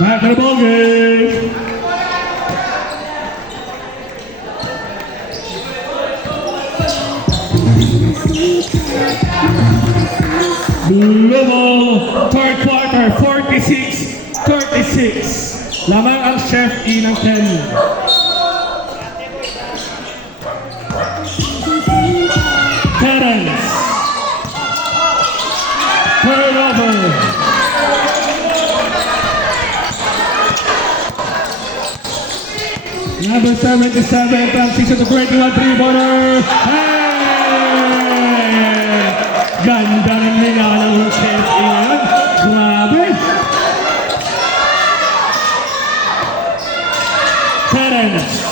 Back to the ball game. Lumo, third quarter, 46-36. Lamang ang Chef E ng 10. Terence. Turnover. Number 77, transition to 21, three-pointer. Hey! Ganda ng hiya ng Chef E ngayon. Grabe. Terence.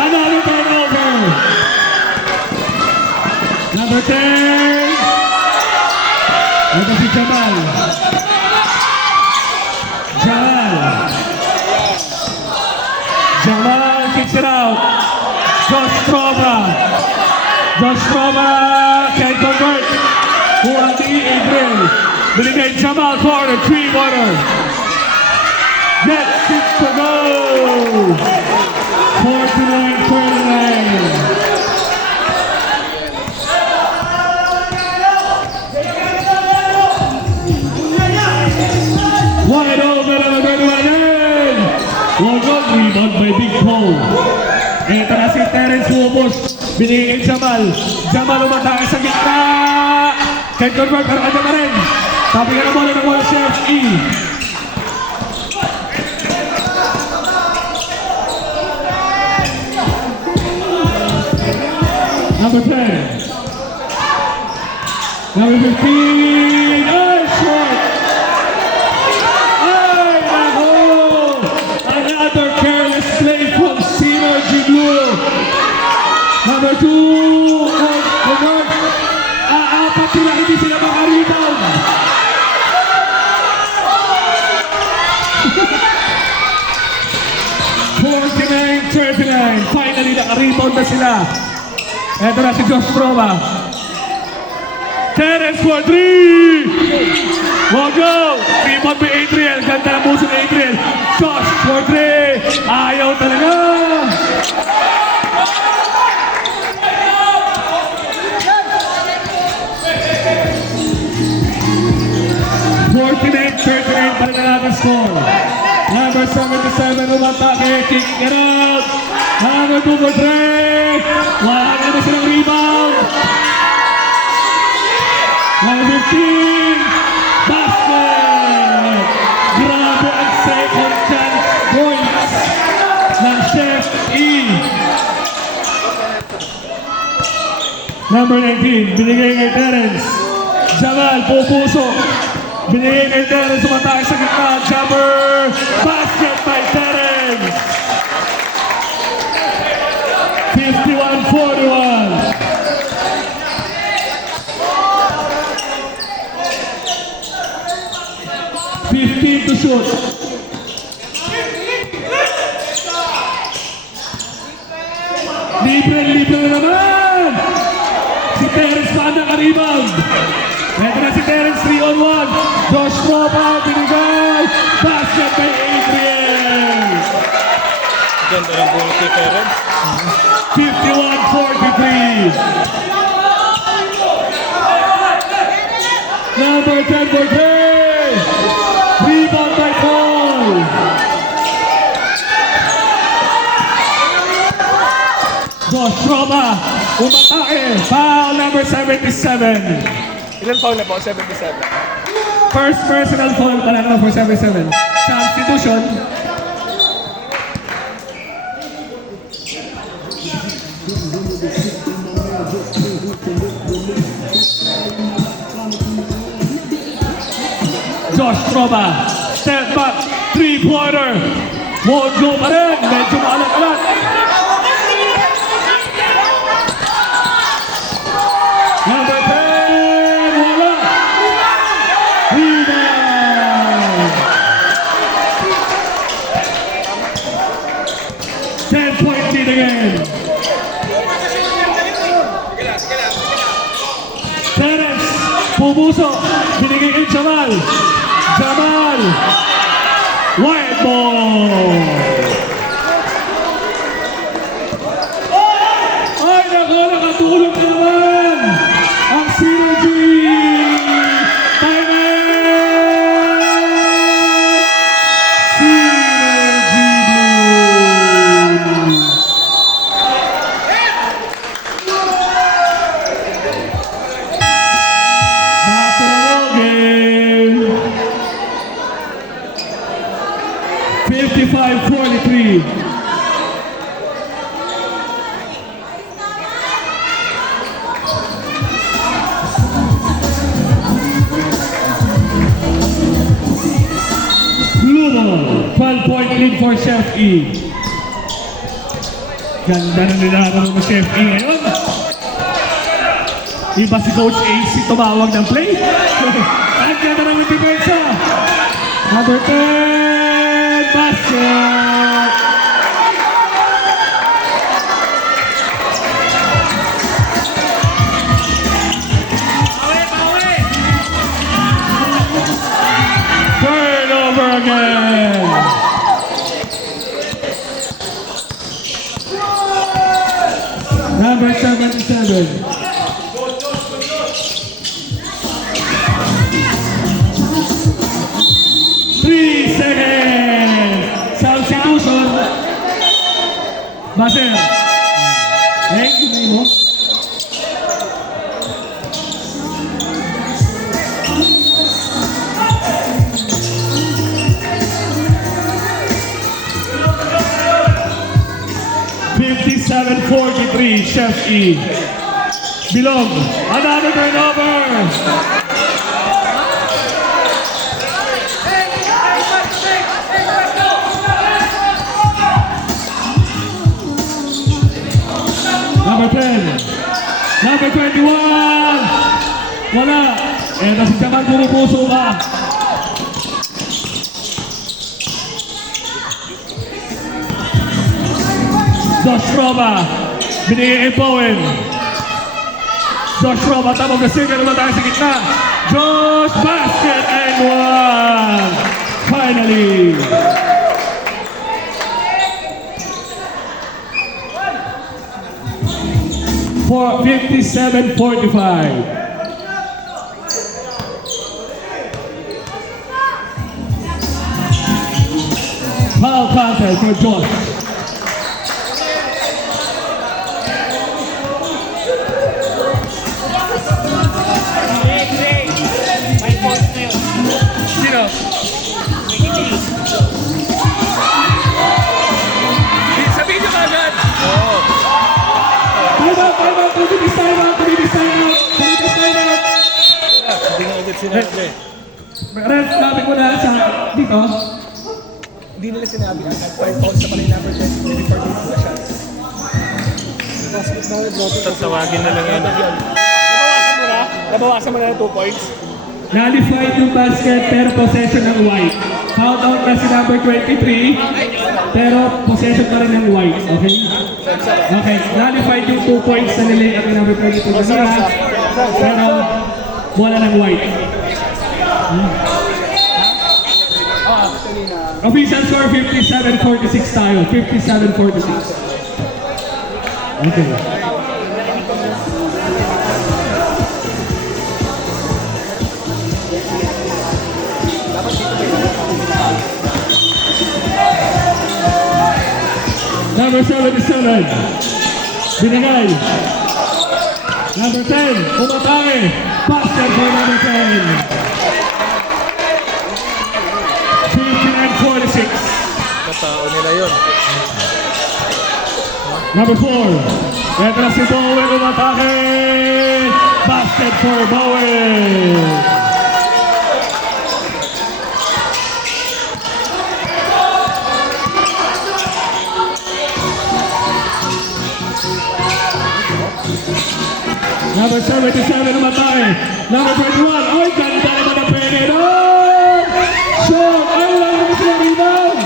Another turnover. Number 10. Ito si Jamal. Jamal kicks it out. Josh Stroma can't convert. Huwagi Adriel. Binigay Jamal corner, three-pointer. Get 6 to go. 49-39. Wide open on the 31 end. One goal, rebound by Big Paul. Ito na si Terence Wubos. Binigay kay Jamal. Jamal umatake sa gitna. Can't convert, pero kanya pa rin. Sabi ka na bola ng mga Chef E. Number 10. Number 15. Oh, short. Ay, nako. Another careless play from Sino Giglio. Number 2. Apat sila, hindi sila makarebound. Finally, nakarebound na sila. Eto na si Josh Stroma. Terence for 3! Won't go! Rebound by Adriel. Ganda ng puso ni Adriel. Josh for 3! Ayaw talaga! Pa rin na natin score. Number 77, umatake, kick it out. Number 2 for 3. Wala na na silang rebound. Number 15, basket. Grabe ang second chance points ng Chef E. Number 19, binigay kay Terence. Jamal, pupuso. Binigay kay Terence, umatake sa gitna. Jumper, basket by Terence. 51-41. To shoot. Libre na naman. Si Terence pa naka-rebound. Ito na si Terence, 3-on-1. Josh Stroma, binigay. Basket by Adriel. Ganda ng bulo si Terence. 51-43. Number 10 for 3. Rebound by Paul. Josh Stroma, umatake. Foul number 77. Ilan foul na po? 77. First personal foul pa lang for 77. Substitution. Josh Stroma, step back, three-pointer. Won't go pa rin. Medyo maalat-alat. Number 10, wala. Rebound. 10-point lead again. Terence, pupuso. Binigay kay Jamal. White ball! Ay, nako, nakatulog na naman! Ang Synergy! Timer! Synergy Blue! Back to the ball game! 55-43. Blue ball, 12-point lead for Chef E. Ganda na nilalaro ng Chef E ngayon. Iba si Coach AC tumawag ng play. Ang ganda naman depensa. Number 10, basket. Turnover again. Number 77. Three seconds. Substitution. Baser. Thank you, mo. .43 Chef E. Bilog. Another turnover. Number 10. Number 21. Wala. Eto si Jamal pumupuso ba? Josh Roma. Binigay kay Bowen. Josh Roma. Tamang gasing. Ano ba tayo sa gitna? Josh basket and one. Finally. For 57-45. Foul contest for Josh. Sino? Sabihin nyo kagad! Oo. Time out, tumitis time out. Hindi nga agad sinabi. Ref, lapit mo na sa dito. Hindi nila sinabi na 5 points sa pala yung number 10. Maybe 4 points na siya. Tatawagin na lang yun. Nabawasan mo na ng 2 points. Nullified yung basket pero possession ng white. Foul out na si number 23 pero possession pa rin ng white. Okay? Okay. Nullified yung 2 points na nilay ang number 22 kanina pero wala ng white. Official score 57-46 tayo. 57-46. Okay. Number 77. Binigay. Number 10. Umatake. Basket for number 10. 59-46. Katao nila yun. Number 4. Ito na si Bowen umatake. Basket for Bowen. Number 77 umatake. Number 21. Ay, ganda naman ang pwede. Oh! Shot! Ay, wala naman sila rebound.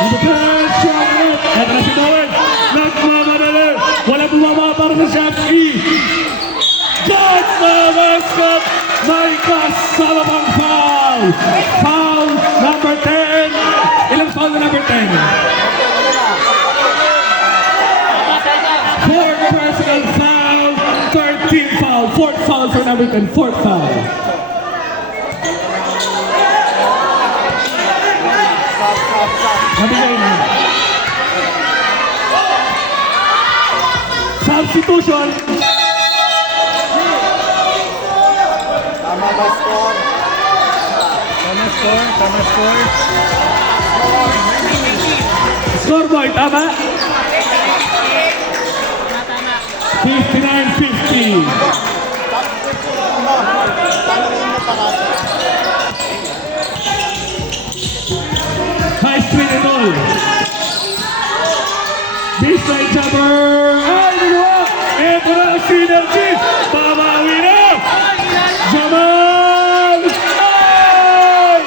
Number 10. Shot out. Ito na si Bowen. Nagmamadali. Wala bumaba para sa shot E. Dot na basket. May kasama pang foul. Foul number 10. Ilang foul na number 10? Fourth personal foul. 13 foul. Fourth foul for number 10. Fourth foul. Nabigay na. Substitution. Tama score. Scoreboy, tama? 59-50. High screen and all. Baseline jumper. Ay, nagawa! Ito na ang synergy. Babawi na! Jamal! Ay!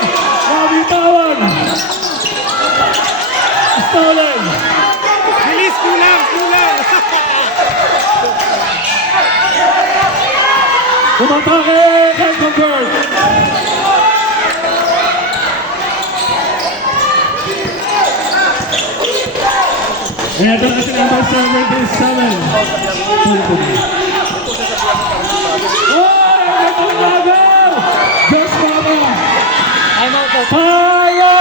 Nabitawan! Stolen! Release, kulang. Umatake! Can't convert! Ito na si number 77. Oh! Ito na agaw! Just Mama! Fire!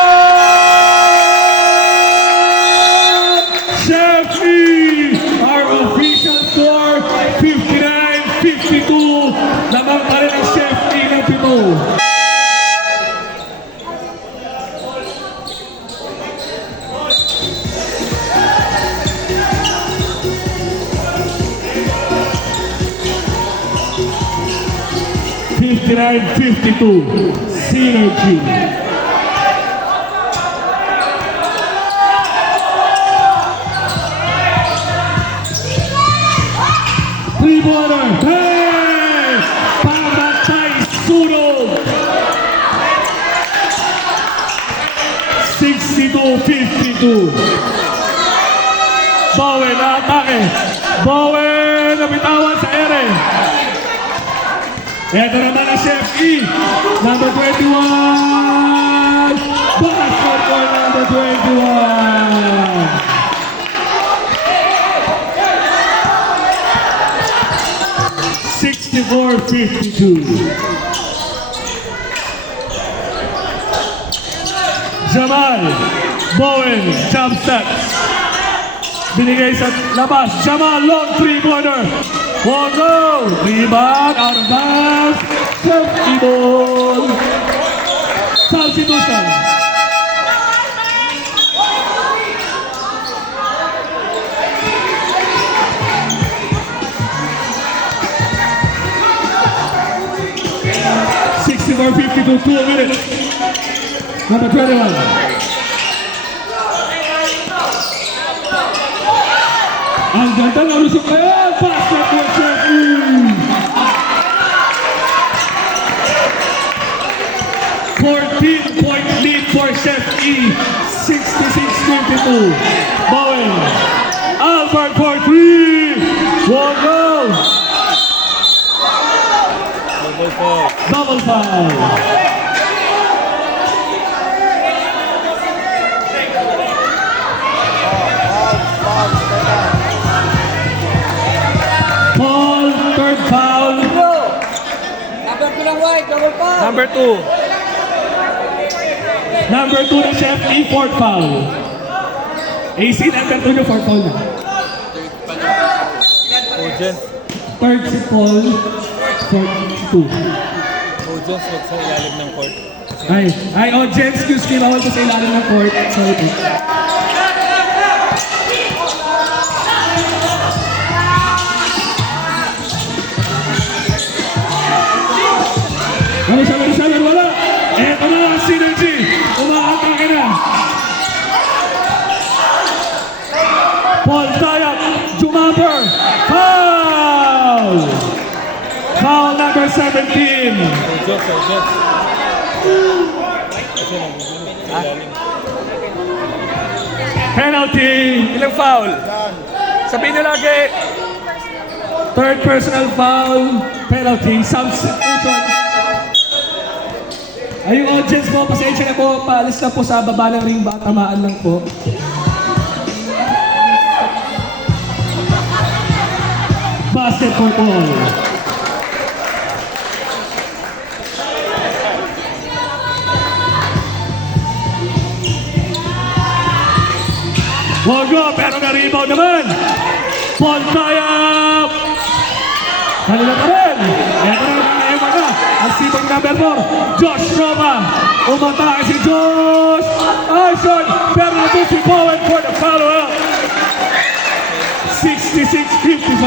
Sheffield! Our official score, 59-52. Lamang pa rin ang Sheffield ng pito. Synergy. Three-pointer. Hey! Pamatay sunod. 62-52. Bowen na atake. Bowen nabitawan sa ere. Ito naman ang Chef E. Number 21. Basket for number 21. $64-52. Jamal Bowen jump steps. Binigay sa labas. Jamal long three-pointer. One go. Rebound out of bounds. Safety ball. Substitution. $64-52, 2 minutes. Number 21. Ang ganda ng lusok ngayon. Basket for Sheffield. 14-point lead for Sheffield. 66-52. Bowen. Albert for 3. One goal. Double foul. Paul, third foul. Number 2 lang white, double foul. Number 2. Number 2 na Chef E, fourth foul. AC, number 2 na fourth foul na. Ojen. Third si Paul, fourth 2. Ojen, sa ilalim ng court. Oh, Jen, excuse me, bawal ko sa ilalim ng court. Sorry po. Ano, wala. Eto na ang synergy. Umaatake na. Paul Tayap, Jumapper. Foul! Foul number 17. Ojen. Penalty. Ilang foul? Sabihin nyo lagi. Third personal foul. Penalty. Substitution. Ay, yung audience po, pasensya na po, paalis na po sa baba ng ring, baka tamaan lang po. Basket for Paul. Wago, pero na-rebound naman. Paul Kayap. Kanila pa rin. Ito na naman na. Ang sipag number 4, Josh Roma. Umatake si Josh. Ayson, pero natin si Bowen for the follow-up. 66-55.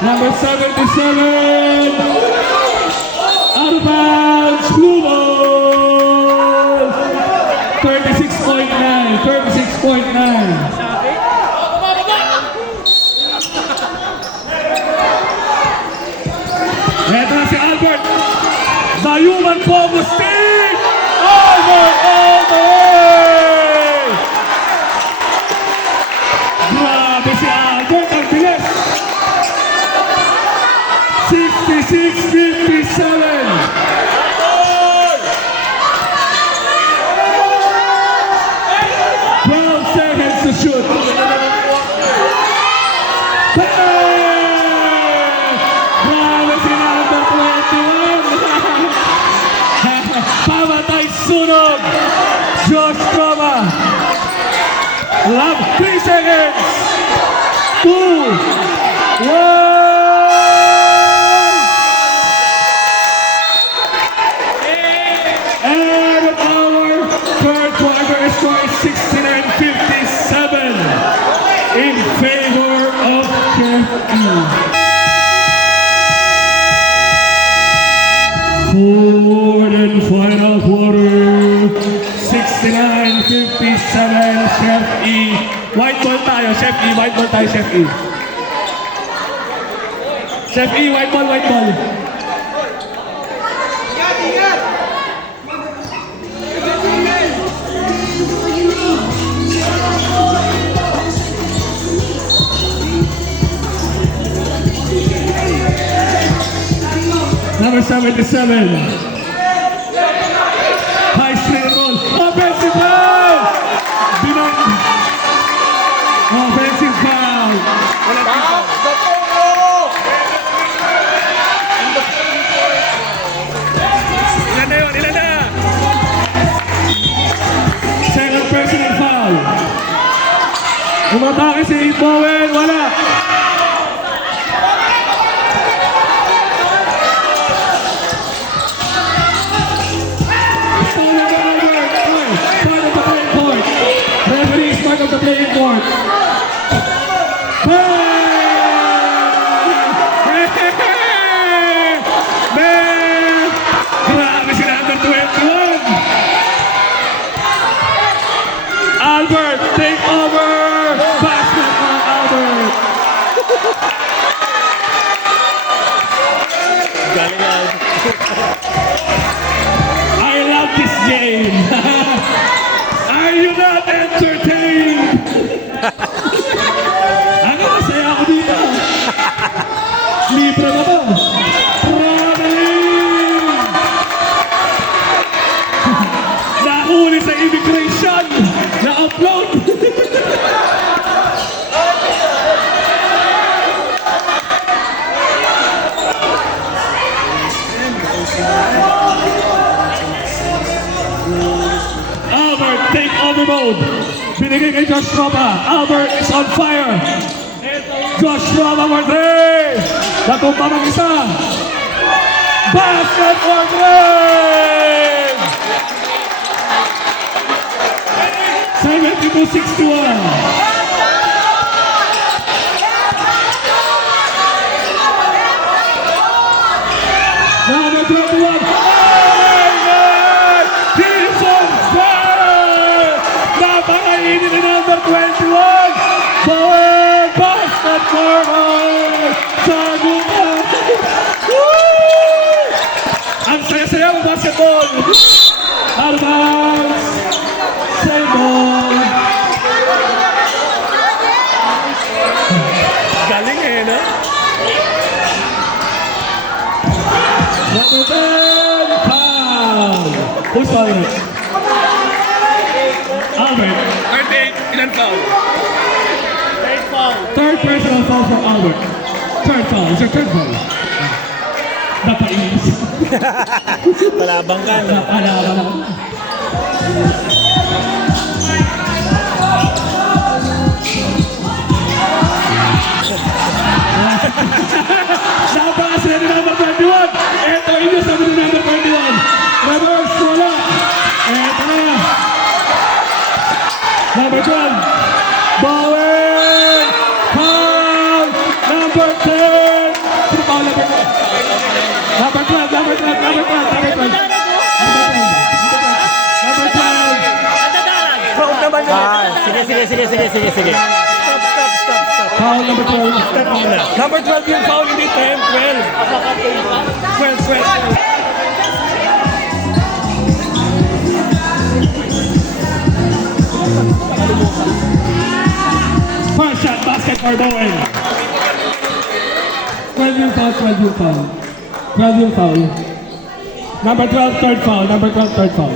Number 77, out of bounds, blue ball. 36.9, 36.9. Ito na si Albert. The human Pogostin. Albert all the way. Grabe si Albert, ang bilis. 66-57. 12 seconds to shoot. Grabe si number 21. Pamatay sunog. Josh Roma. Love 3 seconds. 2, 1. And our third quarter score is 69-57 in favor of Kentucky. Fourth and final quarter, 69-57, Chef E. White ball tayo, Chef E. White ball tayo, Chef E. Chef E, white ball, white ball. Number 77. High straight ball. Offensive foul! Offensive foul. Ilan na yun? Ilan na? Second personal foul. Umatake si Bowen. Wala. Of the playing court. Man! Grabe si number 21. Albert, take over. Basket for Albert. I love this game. Are you not entertained? Ano, masaya ako dito. Libre na ba? Traveling! Nahuli sa immigration! Na-upload! Albert, take over mode. Binigay kay Josh Roma. Albert is on fire. Josh Roma for three. Natumpa mag-isa. Basket for three. 72-61. Number 21. He's on fire. Napakainin ni number 21. Bowen, basket for Bowen. Sagutan. Ang saya-saya ng basketball. Albans. Same ball. eh, no? Number 10, foul! Who's fouling it? Albert. 38, ilan foul? Third personal foul for Albert. Third foul. It's your third foul. Napainis. Palabang ka, no? Napalaban ako. Napakasila ni number 21. Ito inyo sabi ni number 21. Reverse, wala. Ito na. Number 12. Bowen. Foul. Number 10. Sino foul number 12? Number 12. Number 12. Number 12. Number 12. Number 12. Foul naman yun. Sige. Foul number 12. Step muna. Number 12 yung foul, hindi 10, 12. 12. First shot basket for Bowen. 12 yung foul, 12 yung foul. 12 yung foul. Number 12, third foul. Number 12, third foul.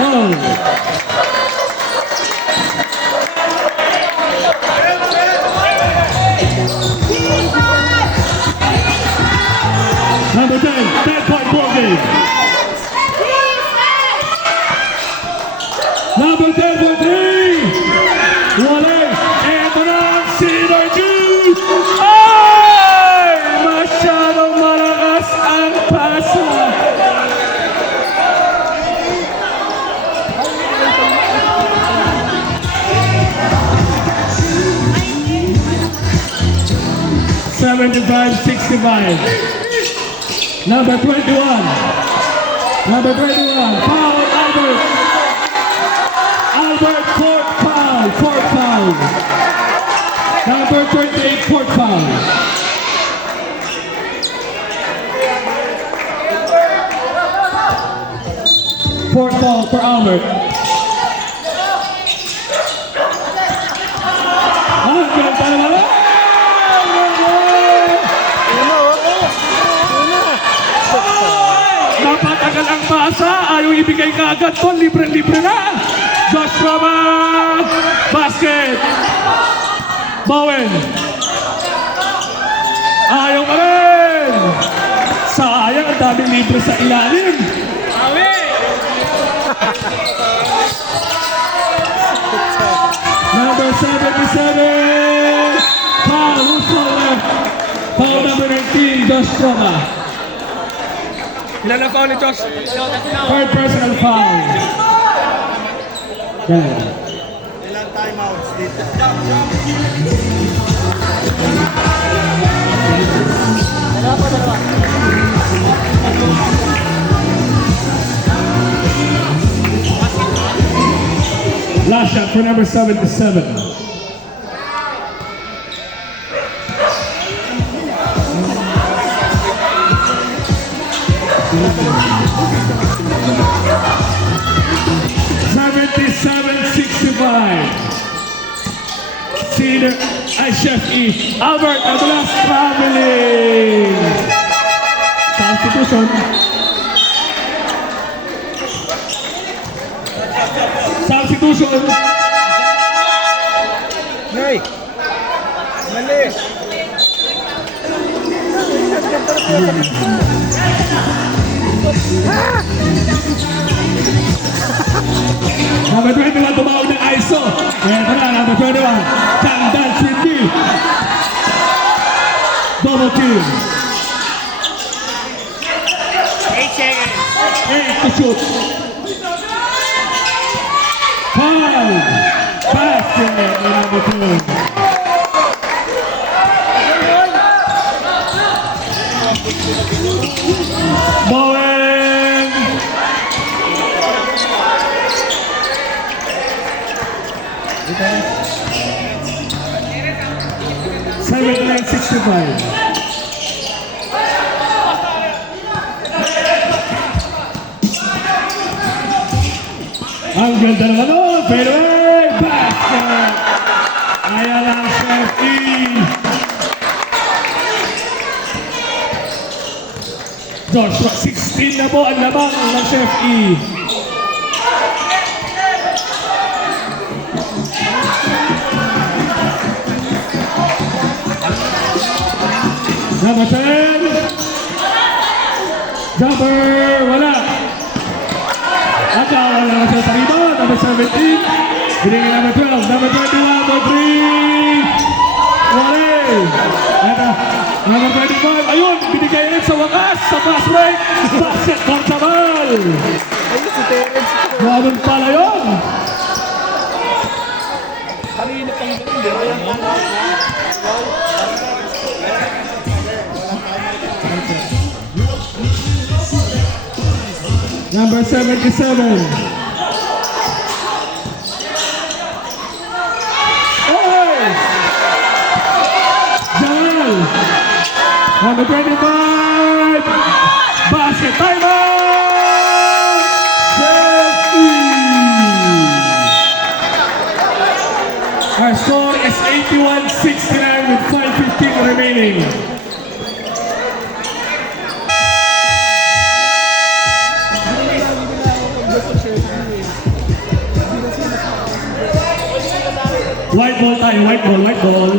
Oh. Number 10, 10-point ball game. Number 10 for 3. Wale. Ito na ang synergy. Ay! Masyadong malakas ang pasa. Number 21. Number 21. Foul Albert. Albert, fourth foul. Number 28, fourth foul. Fourth foul for Albert. Ang ganda naman. Napatagal ang pasa. Ayaw ibigay ka agad to. Libre-libre na. Josh Roman. Basket. Bowen. Ayaw pa rin. Sayang. Ang daming libre sa ilalim. Number 77. Foul. Who's foul left? Foul number 19. Josh Roman. Ilan na foul ni Josh? Third personal foul. Ganun. Ilang timeouts dito? Last shot for number 77. Senior Chef E. Albert Adulas family. Substitution. Substitution. Nay! Mali! Number 21 tumawag ng ISO. Ito na, number 21. Tandal Cindy. Double kill. 8 seconds. 8 to shoot. 5. Basket ni number 2. Bowen. Seven, 965. Ang ganda naman nun, pero basket! Ayan ang Chef E. Joshua, 16 na po ang lamang ng Chef E. Number 10. Jumper, wala. At wala na siya sa rebound. Number 17. Binigay number 12. Number 21. Number 3. Wala. At number 25. Ayun, binigay yan sa wakas. Sa fast break. Basket for Jamal. Ayun si Terence. Ganun pala yun. Kanina pang ganun, di ba? Number 77. Oh! Jamal. Number 25. Basket timeout. Chelsea. Our score is 81-69 with 5:15 remaining. White ball tayo, white ball, white ball.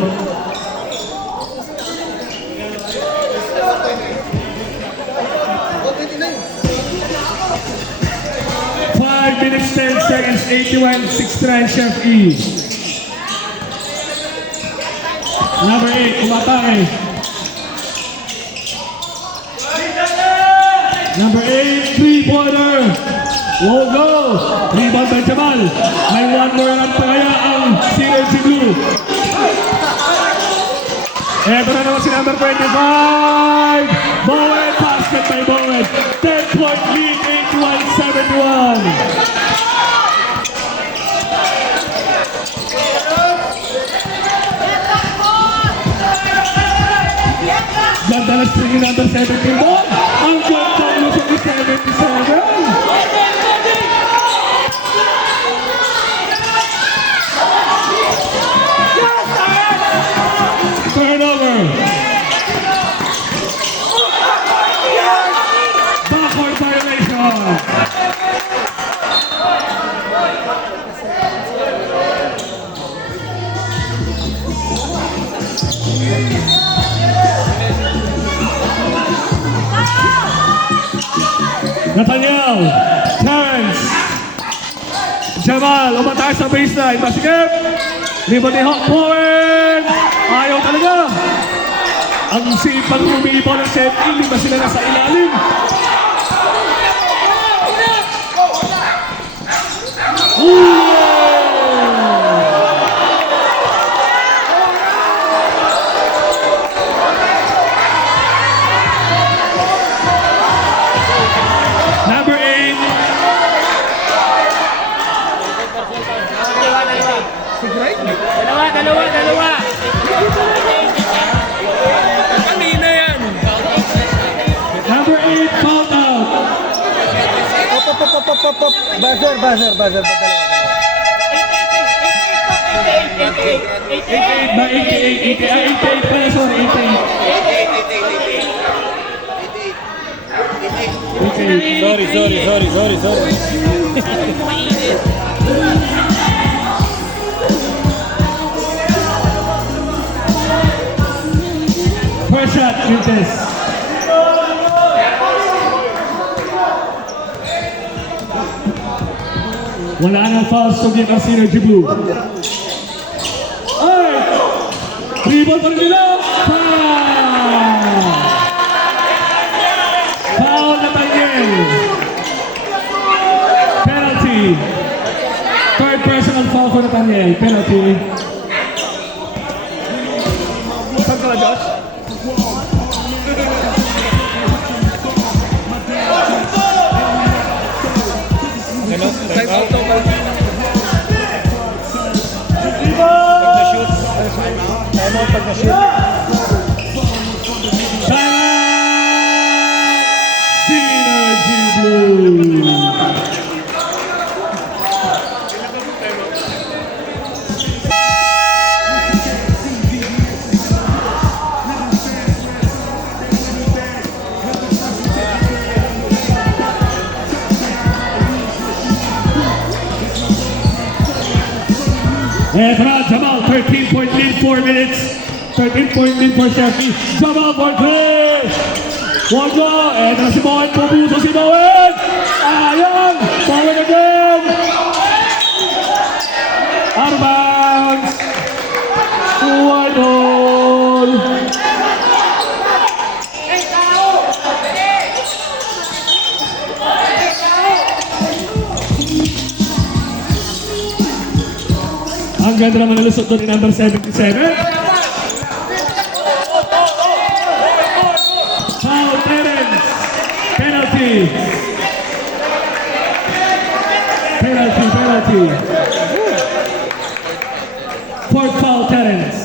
Five minutes, 10 seconds, 81-69, Chef E. Number 8, umatake. Number 8, three-pointer. Won't go. Rebound by Jamal. May one more run pa kaya ang Synergy Blue. Eto na naman si number 25. Bowen, basket by Bowen. 10-point lead, 81-71. Ganda na string number 17 doon. Ang ganda na sa 77. Turnover. Backward violation. Nathaniel, Terrence, Jamal, umatake sa baseline. Basikip. Libon ni Hawk Bowen. Ayaw talaga. Ang sipang umiibaw ng set. Hindi ba sila nasa ilalim? Number 8. Dalawa. Kanina yan. Number 8, fouled out. Pop. Buzzer. Dalawa. 88 ba? 88 pala, sorry, 88. Sorry. First shot, Quintes. Wala nang fouls to give ang Synergy Blue. Ay! Rebound pa rin nila! Foul! Foul na Daniel. Penalty. Third personal foul for Nathaniel. Penalty. Saan ka na, Josh? Time out daw ba? Pag na-shoot. Synergy Blue. Eto na, Jamal, 13 point lead, 4 minutes. 13 point lead for Sheffield. Jamal for 3. Wojo, eto na si Bowen, pupuso si Bowen. Ayan, Bowen again. Out of bounds. White ball. Ang ganda naman nalusot doon ni number 77. Foul, Terence. Penalty. Penalty. Fourth foul, Terence.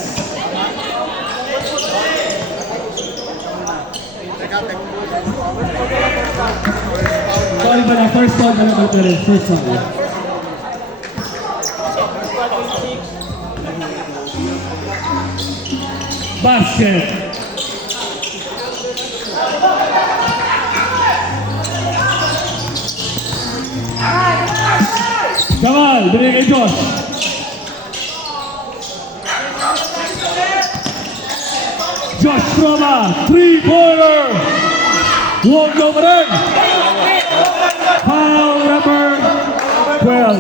Sorry ba na, first foul na naman, Terence. First foul. Basket. Jamal, binigay kay Josh. Josh Roma, 3-pointer. Won't go pa rin. Foul number 12.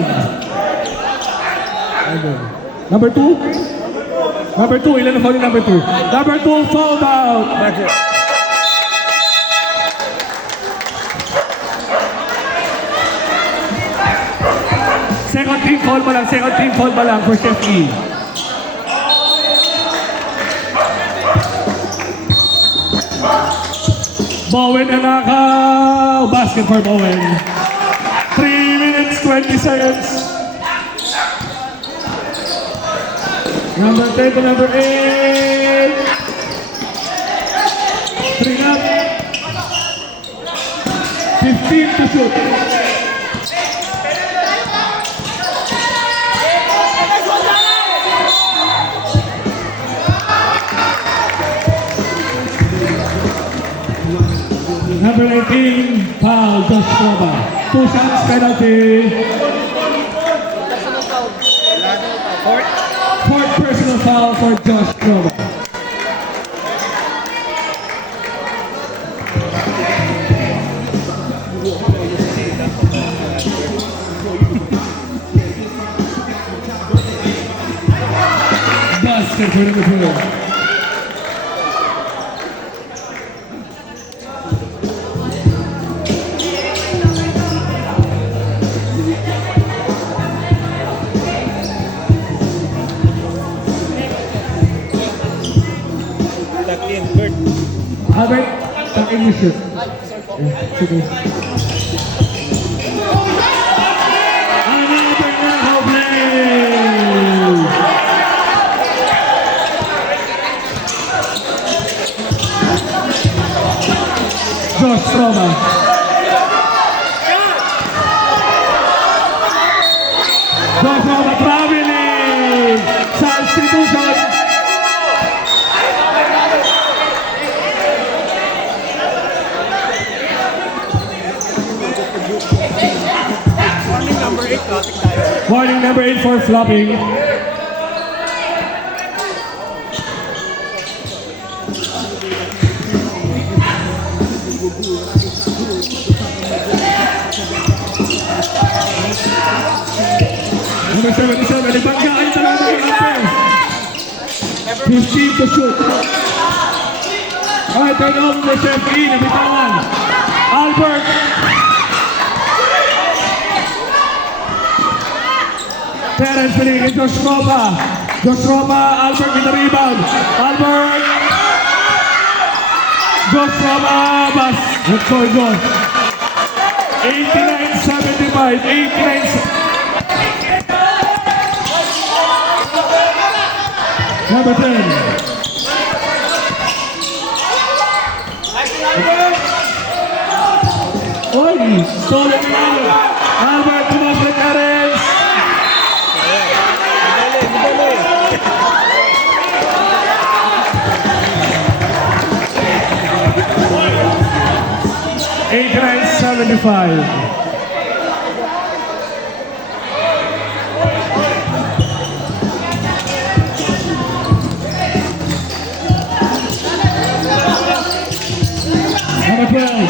Number 2? Number 2, ilan na foul yung number 2? Number 2, foul out. Basher. Second team foul pa lang for Chef E. Bowen na nakaw. Basket for Bowen. 3 minutes, 20 seconds. Number 10 to number 8. 3 up. 15 to shoot. Number 19, foul, Josh Roma. 2 shots, penalty. Fourth personal foul for Josh Roma. Basket for number 2. Albert, takin mo shoot. Sige. Another now play! Josh Roma. Josh Roma traveling! Substitution! Warning number 8 for flopping. Number 77, ibanggaan talaga ng Alper. 15 to shoot. Alright, turn over for Chef E, nabitawan. Albert. Terence pinigil Josh Roma. Josh Roma, Albert with the rebound. Albert. Josh Roma, bas. Let's go, Josh. 89-75. 89. Number 10. Oy, stolen Albert. Albert, tumas kay Terence. $89.75. Number 12.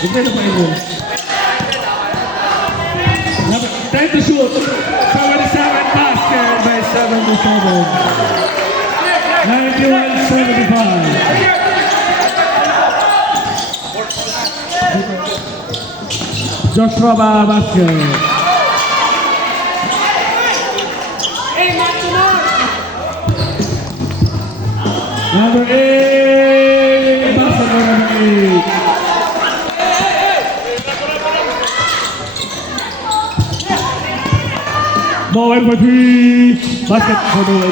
Ito na pa ito. Time to shoot. 77 basket by 77. 91-75. Joshua basket. Number 8. Basket number 8. Bowen for 3. Basket for Bowen.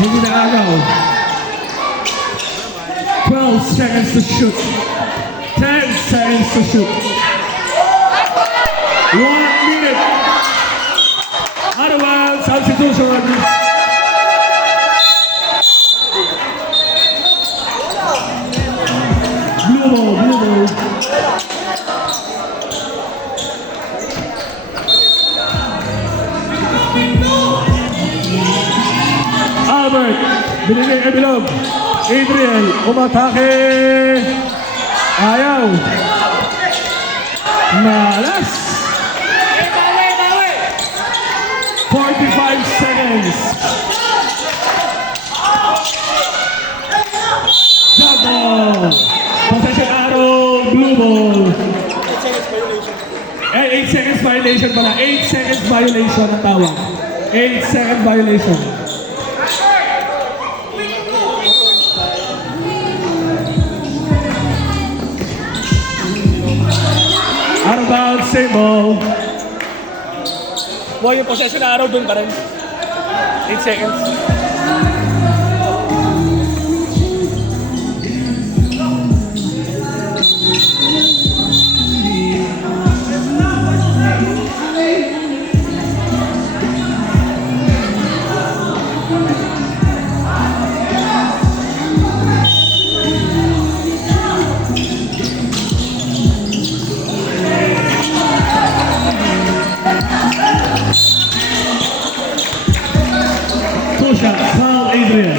Hindi na agaw. 12 seconds to shoot. 10 seconds to shoot. 1 minute. Out of bounds. Substitution. Blue ball. Albert, binigay kay Bilog. Adriel, umatake. Ayaw. Malas. 45 seconds. Double. Possession arrow, blue ball. 8 seconds violation pala. 8 seconds violation ang tawag. 8 second violation. Out of bounds, same ball. Boy, yung possession na araw doon pa rin. 8 seconds. Two shots, foul Adrian.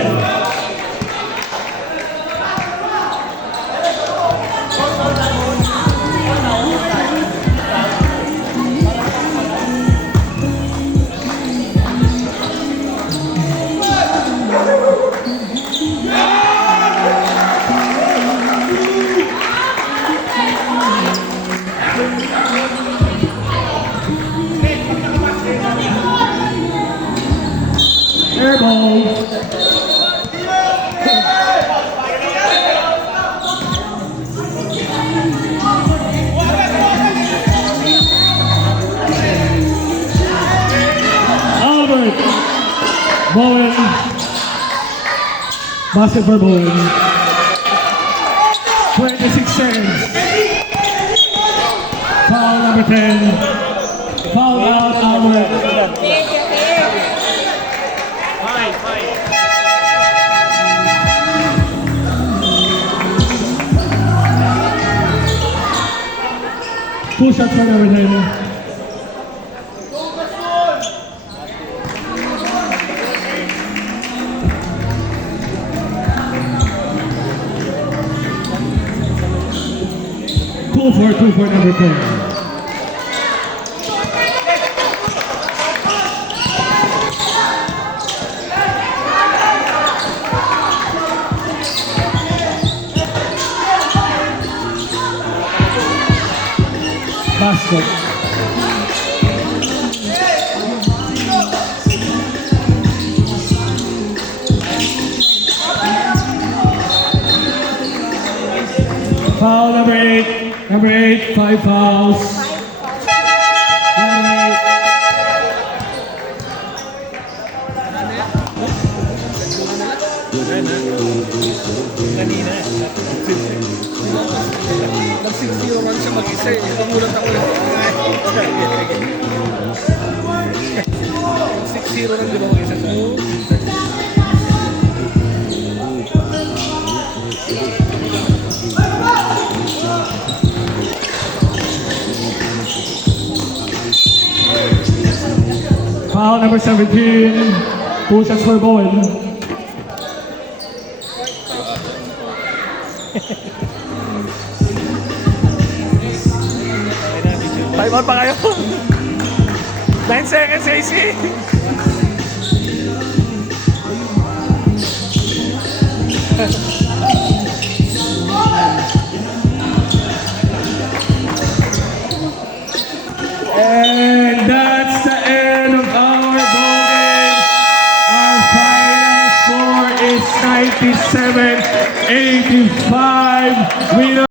Air ball. Albert. Bowen. Basket for Bowen. 26 seconds. Foul number 10. Foul out Albert. Two shots for number 10. Two for number 10. Basket. Foul number 8. Number 8, 5 fouls. Number 8. Kanina. Nag-6-0 lang siya mag-isa eh. Namulat ako lang. 6-0 lang di ba mag-isa siya? Foul number 17. 2 shots for Bowen. Time out pa kayo. 9 seconds, AC. And that's the end of our ball game. Our final score is 97-85. Winner.